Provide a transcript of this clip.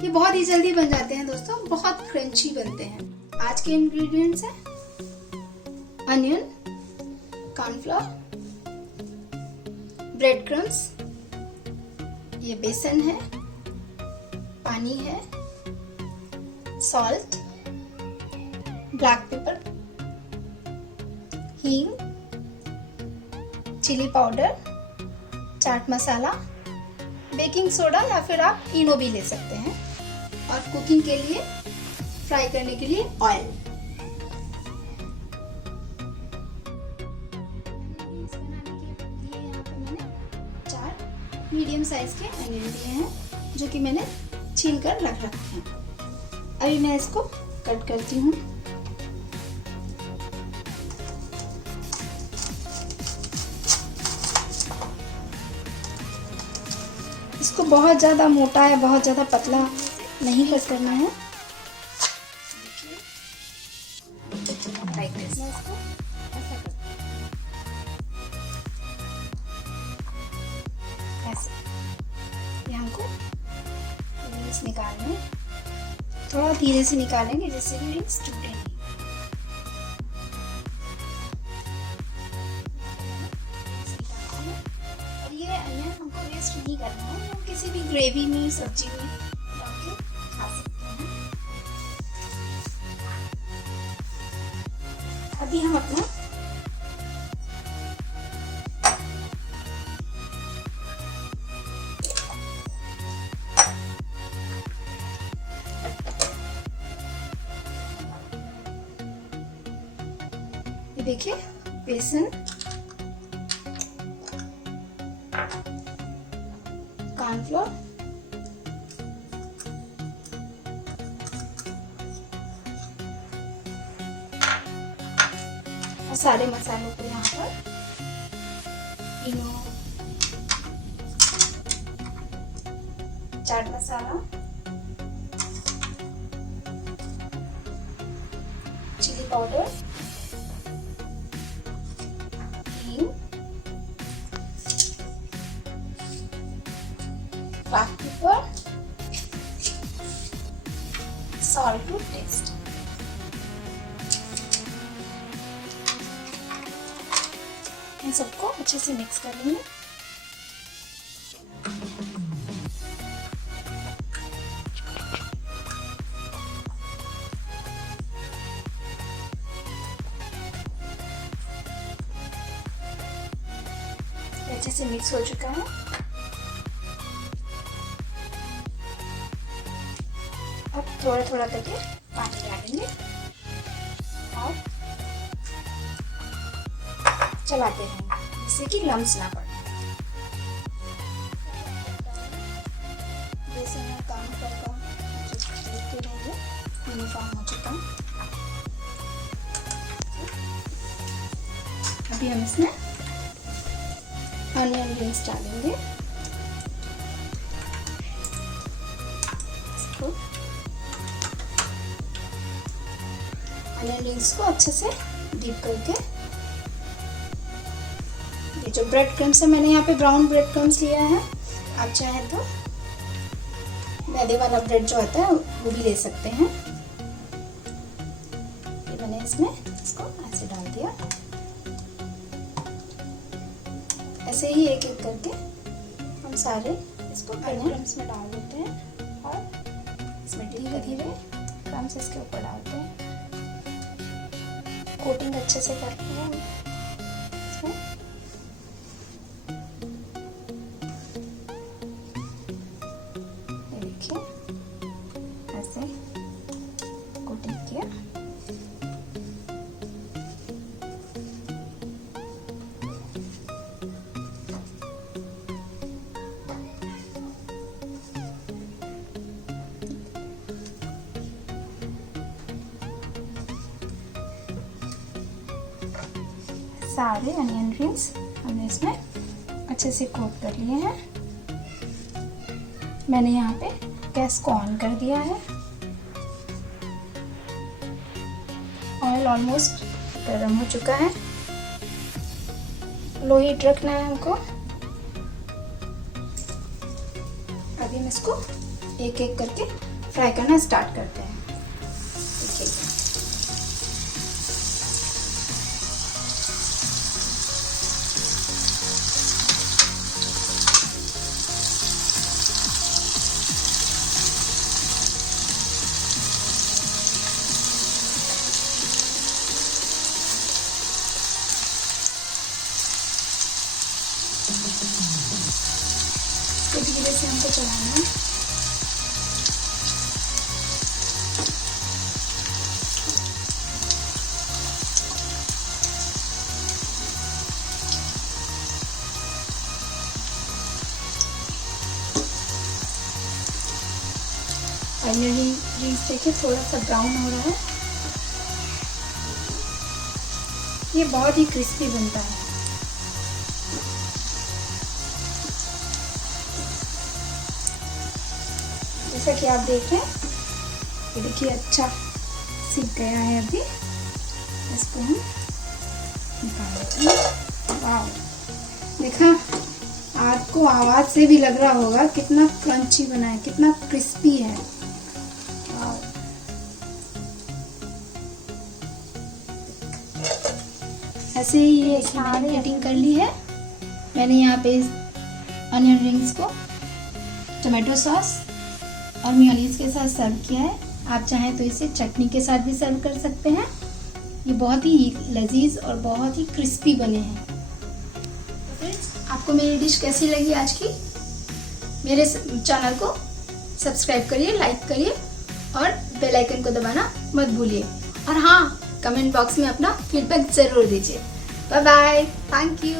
ये बहुत ही जल्दी बन जाते हैं दोस्तों, बहुत क्रंची बनते हैं। आज के इंग्रेडिएंट्स हैं अनियन, कॉर्नफ्लोर, ब्रेड क्रम्स, ये बेसन है, पानी है, सॉल्ट, ब्लैक पेपर, हींग, chilli powder, chaat masala, baking soda या फिर आप इनो भी ले सकते हैं, और कुकिंग के लिए फ्राई करने के लिए ऑयल। यहाँ पे मैंने 4 मीडियम साइज के अनियन लिए हैं जो कि मैंने छील कर रख रखे हैं। अभी मैं इसको कट करती हूँ। इसको बहुत ज़्यादा मोटा या बहुत ज़्यादा पतला नहीं कट करना है। ऐसे ये हमको रिंग्स निकालने हैं, थोड़ा धीरे से निकालेंगे जिससे कि रिंग्स टूटे नहीं। और ये अनियन हमको वेस्ट नहीं करना है, हम किसी भी ग्रेवी में, सब्जी में डाल के खा सकते हैं। अभी हम अपना ये देखिए बेसन, कॉर्नफ्लोर, और सारे मसालों को यहाँ पर Eno, chaat masala, chilli powder, black pepper, salt to taste. इन सबको अच्छे से मिक्स कर लेंगे। अच्छे से मिक्स हो चुका है। अब थोड़ा थोड़ा करके पानी डालेंगे और चलाते रहेंगे जिससे कि लम्स ना पड़े। बेसन में काम करके देखते रहेंगे, यूनिफॉर्म हो चुका। अभी हम इसमें ऑनियन रिंग्स डालेंगे। ऑनियन रिंग्स को अच्छे से डीप करके, ये जो ब्रेड क्रम्स है, मैंने यहाँ पे ब्राउन ब्रेड क्रम्स लिया है। आप चाहें तो मैदे वाला ब्रेड जो आता है वो भी ले सकते हैं। ये मैंने इसमें इसको ऐसे डाल दिया। ऐसे ही एक एक करके हम सारे इसको ब्रेड क्रम्स में डाल देते हैं और इसमें धीरे धीरे क्रम्स इसके ऊपर डालते हैं। कोटिंग अच्छे से करते हैं इसमें। ये देखिए ऐसे कोटिंग किया। सारे अनियन रिंग्स हमने इसमें अच्छे से कोट कर लिए हैं। मैंने यहाँ पे गैस को ऑन कर दिया है। ऑयल ऑलमोस्ट गर्म हो चुका है। लो हीट रखना है हमको। अभी हम इसको एक एक करके फ्राई करना स्टार्ट करते हैं। देखिए तो धीरे से हमको चलाना है। ऑनियन रिंग्स देखिए थोड़ा सा ब्राउन हो रहा है। ये बहुत ही क्रिस्पी बनता है। जैसा कि आप देख रहे हैं, ये देखिए अच्छा सीख गया है। अभी इसको हम निकाल लेते हैं। वाह, देखा, आपको आवाज से भी लग रहा होगा कितना क्रंची बना है, कितना क्रिस्पी है। ऐसे ही ये सारे कटिंग कर ली है मैंने। यहाँ पे अनियन रिंग्स को टमाटो सॉस और मेयोनीज के साथ सर्व किया है। आप चाहें तो इसे चटनी के साथ भी सर्व कर सकते हैं। ये बहुत ही लजीज और बहुत ही क्रिस्पी बने हैं। तो फ्रेंड्स, आपको मेरी डिश कैसी लगी आज की? मेरे चैनल को सब्सक्राइब करिए, लाइक करिए और बेल आइकन को दबाना मत भूलिए। और हाँ, कमेंट बॉक्स में अपना फीडबैक जरूर दीजिए। Bye bye, thank you.